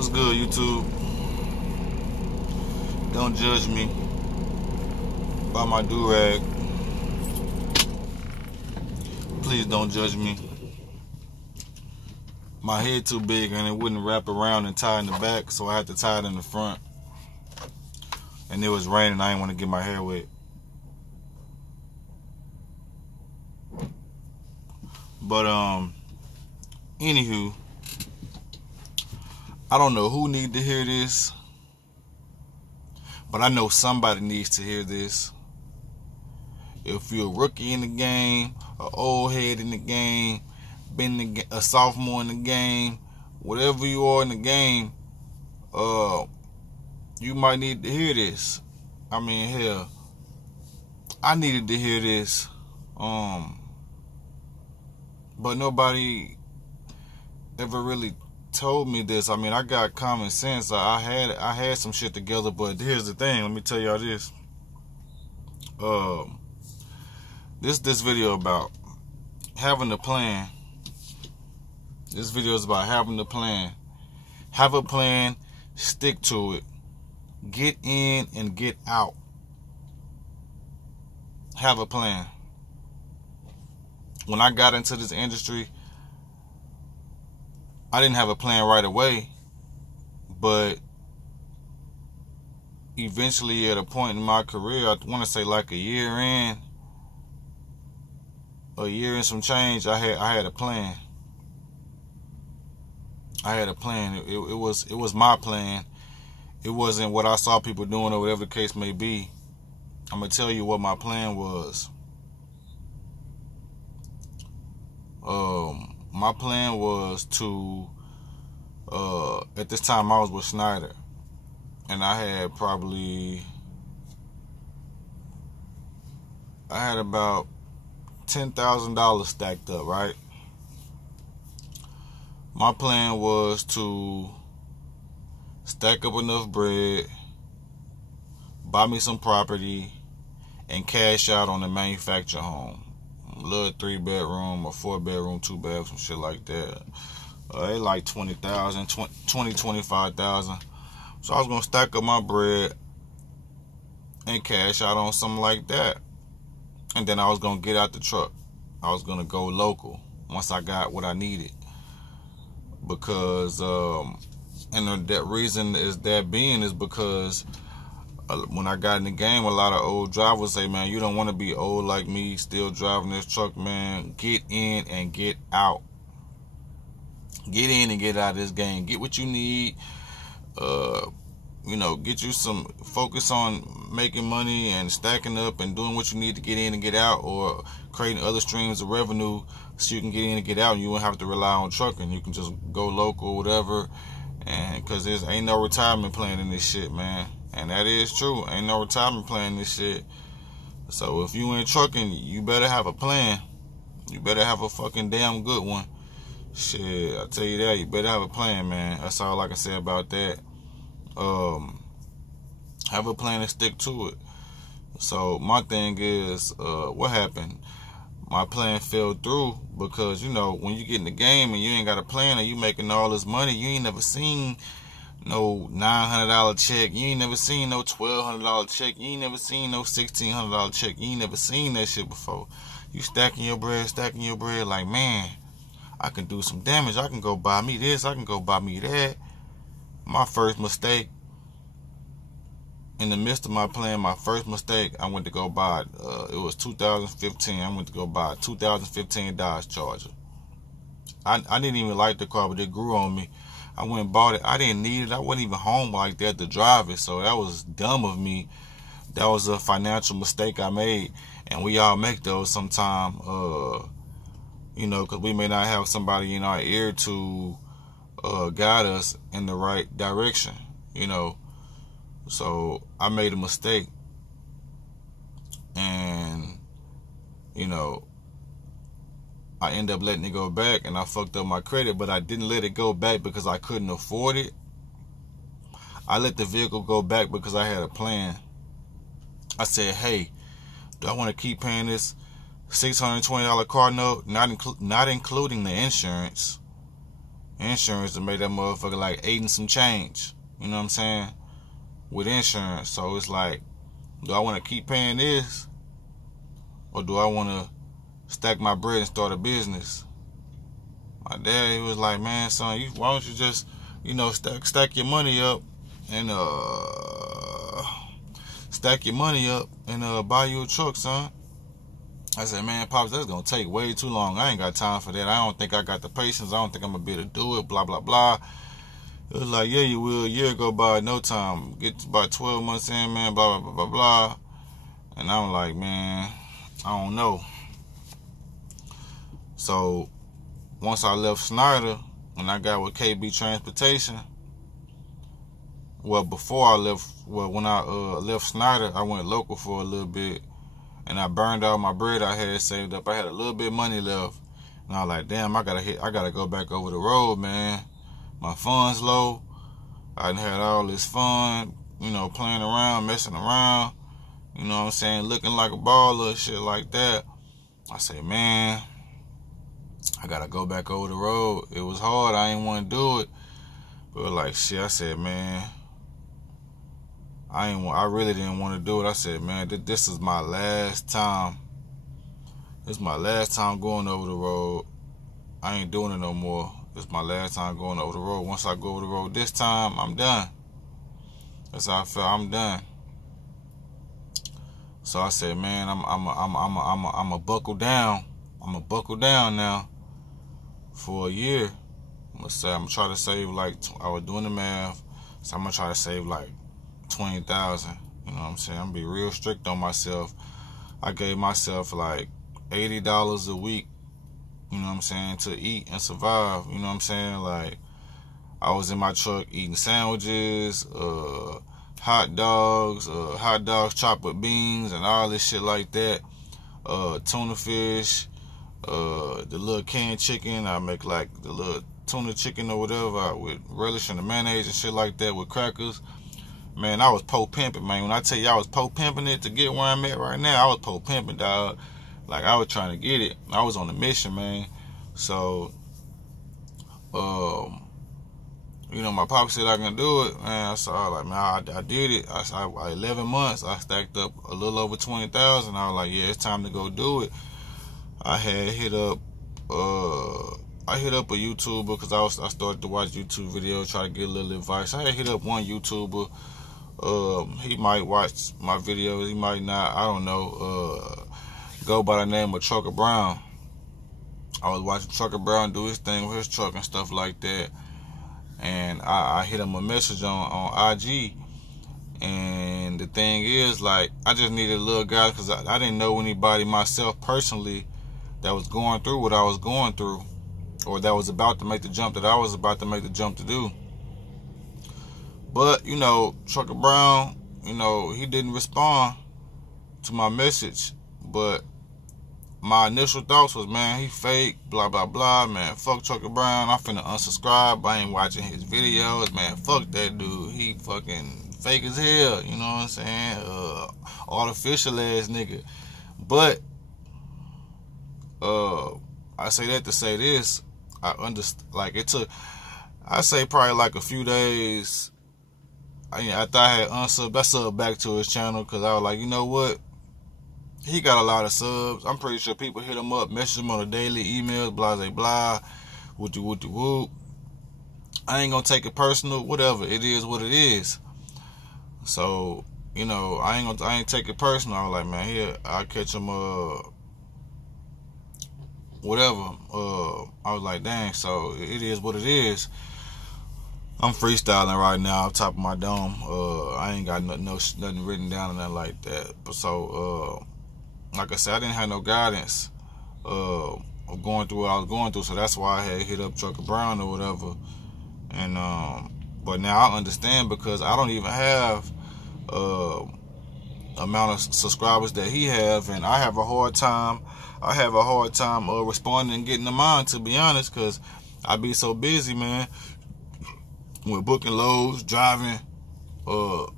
What's good, YouTube? Don't judge me by my do-rag. Please don't judge me. My head too big and it wouldn't wrap around and tie in the back, so I had to tie it in the front. And it was raining, I didn't want to get my hair wet. But anywho, I don't know who need to hear this, but I know somebody needs to hear this. If you're a rookie in the game, an old head in the game, been a sophomore in the game, whatever you are in the game, you might need to hear this. I mean, hell, I needed to hear this, but nobody ever really told me this. I mean, I got common sense. I had some shit together, but here's the thing. Let me tell y'all this. This video about having a plan. This video is about having a plan. Have a plan, stick to it. Get in and get out. Have a plan. When I got into this industry, I didn't have a plan right away, but eventually at a point in my career, I want to say like a year and some change, I had a plan. I had a plan. It was my plan. It wasn't what I saw people doing or whatever the case may be. I'm gonna tell you what my plan was. My plan was to, at this time I was with Snyder, and I had about $10,000 stacked up, right? My plan was to stack up enough bread, buy me some property, and cash out on a manufactured home. A little 3-bedroom or 4-bedroom, 2-bath, some shit like that. They like $20,000, $25,000. So I was gonna stack up my bread and cash out on something like that. And then I was gonna get out the truck. I was gonna go local once I got what I needed. Because and that reason is because when I got in the game, a lot of old drivers say, man, you don't want to be old like me, still driving this truck, man. Get in and get out. Get in and get out of this game. Get what you need. Get you some focus on making money and stacking up and doing what you need to get in and get out, or creating other streams of revenue so you can get in and get out, and you won't have to rely on trucking. You can just go local, whatever. And because there ain't no retirement plan in this shit, man. And that is true. Ain't no retirement plan in this shit. So if you ain't trucking, you better have a plan. You better have a fucking damn good one. Shit, I tell you that. You better have a plan, man. That's all I can say about that. Have a plan and stick to it. So my thing is, what happened? My plan fell through because, when you get in the game and you ain't got a plan and you making all this money, you ain't never seen no $900 check. You ain't never seen no $1,200 check. You ain't never seen no $1,600 check. You ain't never seen that shit before. You stacking your bread like, man, I can do some damage. I can go buy me this. I can go buy me that. My first mistake, in the midst of my plan, I went to go buy, it was 2015. I went to go buy a 2015 Dodge Charger. I didn't even like the car, but it grew on me. I went and bought it. I didn't need it. I wasn't even home like that to drive it, so that was dumb of me. That was a financial mistake I made, and we all make those sometime, because we may not have somebody in our ear to guide us in the right direction, So I made a mistake, and I ended up letting it go back, and I fucked up my credit, but I didn't let it go back because I couldn't afford it. I let the vehicle go back because I had a plan. I said, hey, do I want to keep paying this $620 car note, not including the insurance? insurance to make that motherfucker like 8 and some change. You know what I'm saying? With insurance. So it's like, do I want to keep paying this? Or do I want to stack my bread and start a business? My dad, he was like, man, son, why don't you just, stack your money up and buy you a truck, son. I said, man, Pops, that's going to take way too long. I ain't got time for that. I don't think I got the patience. I don't think I'm going to be able to do it, blah, blah, blah. It was like, yeah, you will. A year go by, no time. Get about 12 months in, man, blah, blah, blah, blah, blah. And I'm like, man, I don't know. So, once I left Snyder, when I got with KB Transportation, when I left Snyder, I went local for a little bit, and I burned all my bread I had saved up. I had a little bit of money left, and I was like, damn, I gotta go back over the road, man. My funds low. I done had all this fun, playing around, messing around, you know what I'm saying, looking like a baller, shit like that. I said, man, I gotta go back over the road. It was hard. I didn't want to do it, but like shit, I said, man, I really didn't want to do it. I said, man, this is my last time. This is my last time going over the road. I ain't doing it no more. This is my last time going over the road. Once I go over the road this time, I'm done. That's how I felt. I'm done. So I said, man, I'm a buckle down. I'm a buckle down now for a year. I'm gonna try to save like, I was doing the math, so I'm gonna try to save like 20,000. You know what I'm saying? I'm gonna be real strict on myself. I gave myself like $80 a week, you know what I'm saying, to eat and survive. You know what I'm saying? Like, I was in my truck eating sandwiches, hot dogs chopped with beans and all this shit like that. Tuna fish, the little canned chicken. I make like the little tuna chicken or whatever with relish and the mayonnaise and shit like that with crackers. Man, I was po-pimping, man. When I tell you I was po-pimping it to get where I'm at right now, I was po-pimping, dog. Like, I was trying to get it. I was on a mission, man. So, my pop said I can do it, man. So I was like, man, I did it. I 11 months, I stacked up a little over 20,000. I was like, yeah, it's time to go do it. I had hit up a YouTuber because I started to watch YouTube videos, try to get a little advice. I had hit up one YouTuber. He might watch my videos, he might not. I don't know. Go by the name of Trucker Brown. I was watching Trucker Brown do his thing with his truck and stuff like that. And I hit him a message on IG. And the thing is, like, I just needed a little guy because I didn't know anybody myself personally that was going through what I was going through, or that was about to make the jump that I was about to make the jump to do. But, Trucker Brown, he didn't respond to my message. But my initial thoughts was, man, he fake, blah, blah, blah, man, fuck Trucker Brown. I'm finna unsubscribe. I ain't watching his videos, man, fuck that dude. He fucking fake as hell, you know what I'm saying? Artificial ass nigga. But, I say that to say this. I understand, like, it took, I say probably like a few days. After I had unsubbed, I subbed back to his channel because I was like, you know what? He got a lot of subs. I'm pretty sure people hit him up, message him on a daily email, blah, blah, blah, whoop. I ain't gonna take it personal, whatever. It is what it is. So, I ain't take it personal. I was like, man, here, I'll catch him, whatever. I was like, dang, so it is what it is. I'm freestyling right now off top of my dome. I ain't got nothing written down or nothing like that. But so, like I said, I didn't have no guidance of going through what I was going through. So that's why I had hit up Trucker Brown or whatever. And but now I understand because I don't even have amount of subscribers that he have, and I have a hard time. Responding and getting them on, to be honest, because I be so busy, man, with booking loads, driving, and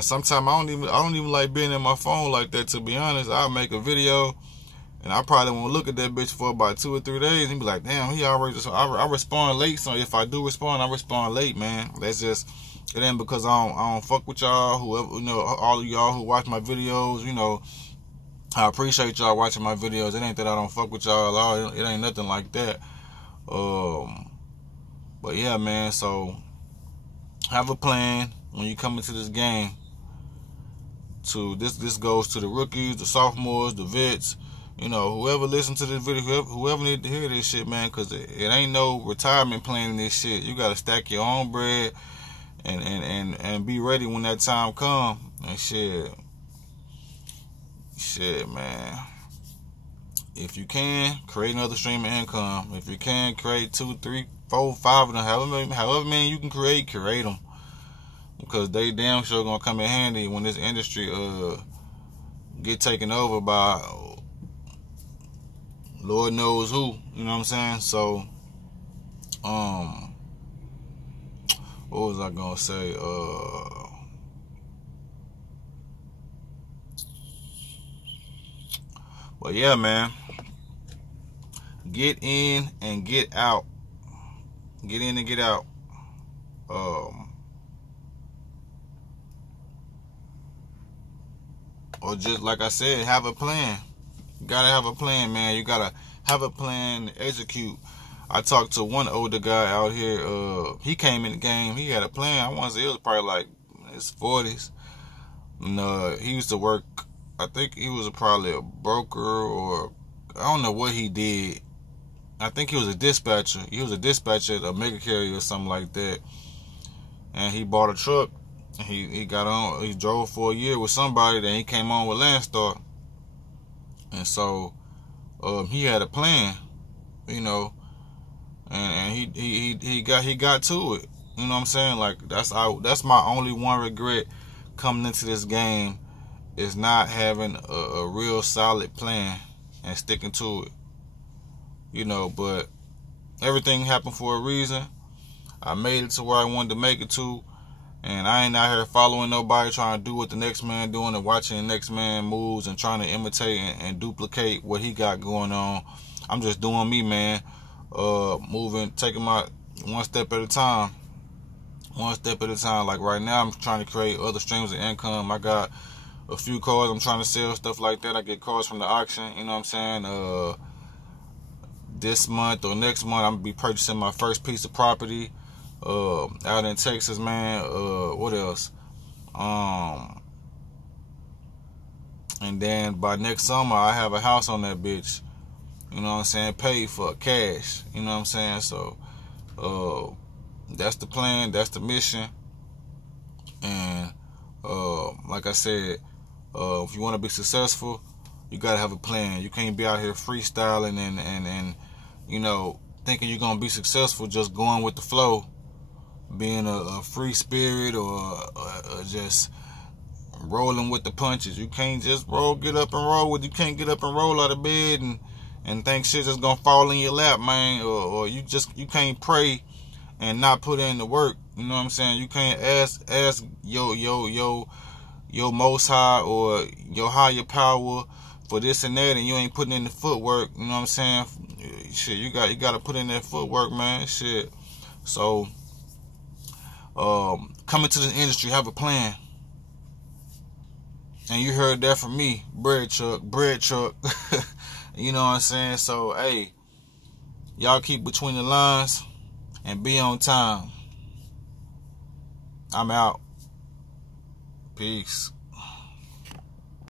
sometimes I don't even like being in my phone like that, to be honest. I'll make a video And I probably won't look at that bitch for about 2 or 3 days and be like, damn, he already just, I respond late. So if I do respond, I respond late, man. That's just, it ain't because I don't fuck with y'all, whoever, you know, all of y'all who watch my videos, you know, I appreciate y'all watching my videos. It ain't that I don't fuck with y'all at all. It ain't nothing like that. But yeah, man, so have a plan when you come into this game. To this goes to the rookies, the sophomores, the vets, you know, whoever listen to this video, whoever need to hear this shit, man, because it ain't no retirement plan in this shit. You gotta stack your own bread and be ready when that time come. And shit, man. If you can, create another stream of income. If you can, create 2, 3, 4, 5 of them. However many you can create them. Because they damn sure gonna come in handy when this industry get taken over by Lord knows who. You know what I'm saying? So, what was I gonna say? But yeah, man. Get in and get out. Get in and get out. Or just like I said, have a plan. You gotta have a plan, man. You gotta have a plan to execute. I talked to one older guy out here. He came in the game. He had a plan. I want to say it was probably like his 40s. And he used to work. I think he was probably a broker, or I don't know what he did. I think he was a dispatcher. He was a dispatcher at a mega carrier or something like that. And he bought a truck. He got on. He drove for a year with somebody. Then he came on with Landstar. And so he had a plan, you know, and he got to it. You know what I'm saying? Like that's my only one regret coming into this game, is not having a real solid plan and sticking to it. You know, but everything happened for a reason. I made it to where I wanted to make it to. And I ain't out here following nobody, trying to do what the next man doing and watching the next man moves and trying to imitate and duplicate what he got going on. I'm just doing me, man. Moving, taking my one step at a time. One step at a time. Like right now, I'm trying to create other streams of income. I got a few cars I'm trying to sell, stuff like that. I get cars from the auction, you know what I'm saying? This month or next month, I'm going to be purchasing my first piece of property. Out in Texas, man. What else? And then by next summer, I have a house on that bitch. You know what I'm saying? Paid for cash. You know what I'm saying? So, that's the plan. That's the mission. And, like I said, if you want to be successful, you got to have a plan. You can't be out here freestyling and you know, thinking you're going to be successful just going with the flow. Being a free spirit or just rolling with the punches. You can't just get up and roll with. You can't get up and roll out of bed and think shit just gonna fall in your lap, man. Or you can't pray and not put in the work. You know what I'm saying? You can't ask your most high or your higher power for this and that, and you ain't putting in the footwork. You know what I'm saying? Shit, you got to put in that footwork, man. Shit. So. Coming to this industry, have a plan. And you heard that from me, bread truck. You know what I'm saying? So, hey, y'all keep between the lines and be on time. I'm out. Peace.